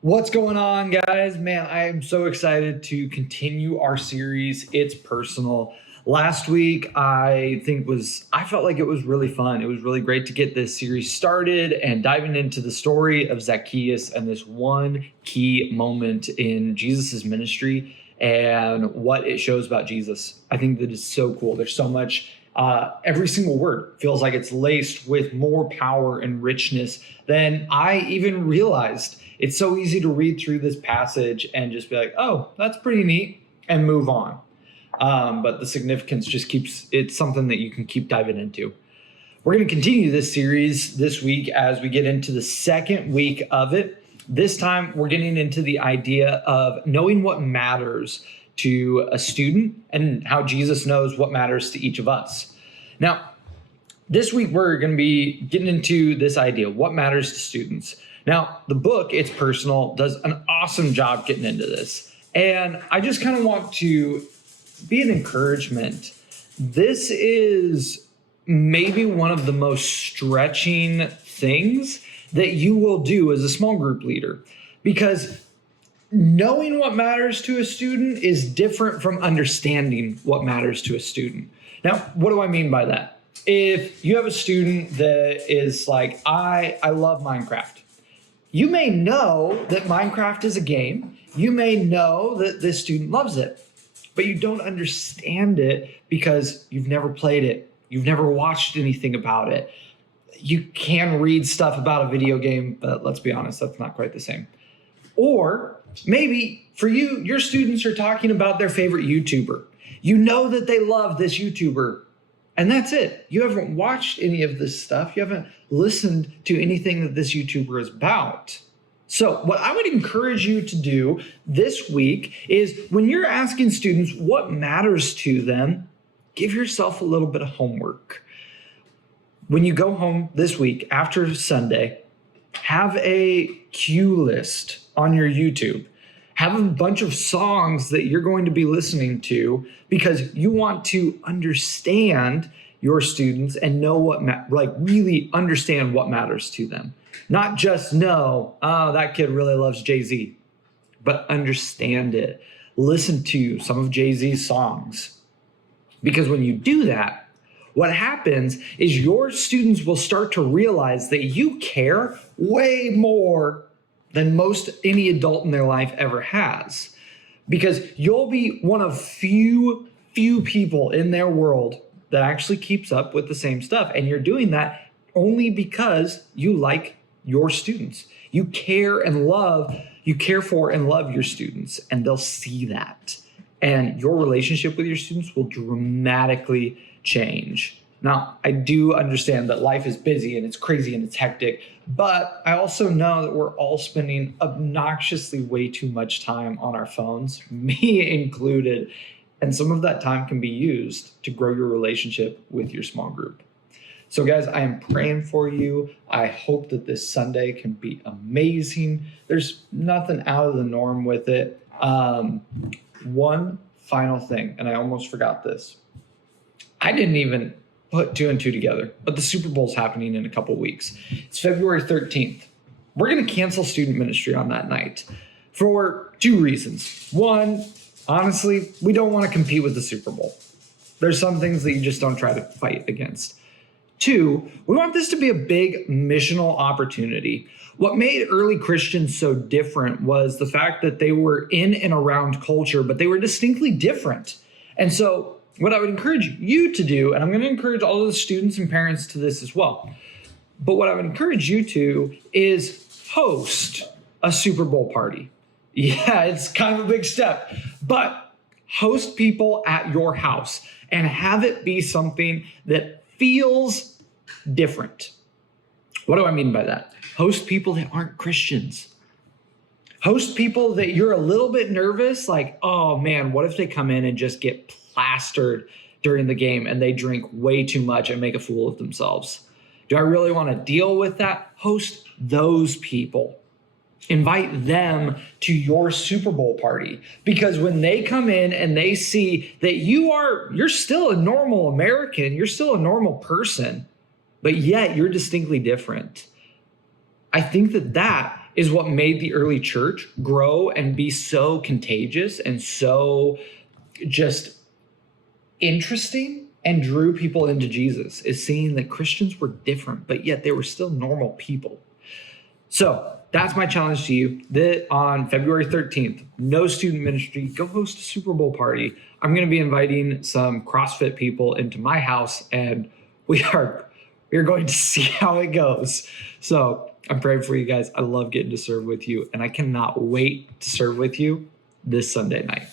What's going on, guys? Man, I am so excited to continue our series. It's personal. Last week, I felt like it was really fun. It was really great to get this series started and diving into the story of Zacchaeus and this one key moment in Jesus's ministry and what it shows about Jesus. I think that is so cool. There's so much. Every single word feels like it's laced with more power and richness than I even realized. It's so easy to read through this passage and just be like, oh, that's pretty neat, and move on. But the significance just it's something that you can keep diving into. We're going to continue this series this week as we get into the second week of it. This time, we're getting into the idea of knowing what matters to a student and how Jesus knows what matters to each of us. Now, this week, we're going to be getting into this idea, what matters to students. Now, the book, It's Personal, does an awesome job getting into this. And I just kind of want to be an encouragement. This is maybe one of the most stretching things that you will do as a small group leader, because knowing what matters to a student is different from understanding what matters to a student. Now, what do I mean by that? If you have a student that is like, I love Minecraft, you may know that Minecraft is a game. You may know that this student loves it, but you don't understand it because you've never played it. You've never watched anything about it. You can read stuff about a video game, but let's be honest, that's not quite the same. Or maybe for you, your students are talking about their favorite YouTuber. You know that they love this YouTuber, and that's it. You haven't watched any of this stuff. You haven't listened to anything that this YouTuber is about. So what I would encourage you to do this week is when you're asking students what matters to them, give yourself a little bit of homework. When you go home this week after Sunday, have a cue list on your YouTube. Have a bunch of songs that you're going to be listening to because you want to understand your students and know really understand what matters to them. Not just know, oh, that kid really loves Jay-Z, but understand it. Listen to some of Jay-Z's songs. Because when you do that, what happens is your students will start to realize that you care way more than most any adult in their life ever has. Because you'll be one of few people in their world that actually keeps up with the same stuff. And you're doing that only because you like your students. You care for and love your students, and they'll see that. And your relationship with your students will dramatically change. Now, I do understand that life is busy and it's crazy and it's hectic, but I also know that we're all spending obnoxiously way too much time on our phones, me included, and some of that time can be used to grow your relationship with your small group. So guys, I am praying for you. I hope that this Sunday can be amazing. There's nothing out of the norm with it. One final thing, and I almost forgot this. I didn't even put two and two together, but the Super Bowl's happening in a couple weeks. It's February 13th. We're going to cancel student ministry on that night for two reasons. One, honestly, we don't want to compete with the Super Bowl. There's some things that you just don't try to fight against. Two, we want this to be a big missional opportunity. What made early Christians so different was the fact that they were in and around culture, but they were distinctly different. And so what I would encourage you to do, and I'm going to encourage all of the students and parents to this as well, but what I would encourage you to is host a Super Bowl party. Yeah, it's kind of a big step, but host people at your house and have it be something that feels different. What do I mean by that? Host people that aren't Christians. Host people that you're a little bit nervous, like, oh man, what if they come in and just get plastered during the game and they drink way too much and make a fool of themselves? Do I really want to deal with that? Host those people. Invite them to your Super Bowl party, because when they come in and they see that you're still a normal American, you're still a normal person, but yet you're distinctly different. I think that is what made the early church grow and be so contagious and so just interesting and drew people into Jesus, is seeing that Christians were different, but yet they were still normal people. So that's my challenge to you. That on February 13th, no student ministry, go host a Super Bowl party. I'm going to be inviting some CrossFit people into my house, and we are going to see how it goes. So I'm praying for you guys. I love getting to serve with you, and I cannot wait to serve with you this Sunday night.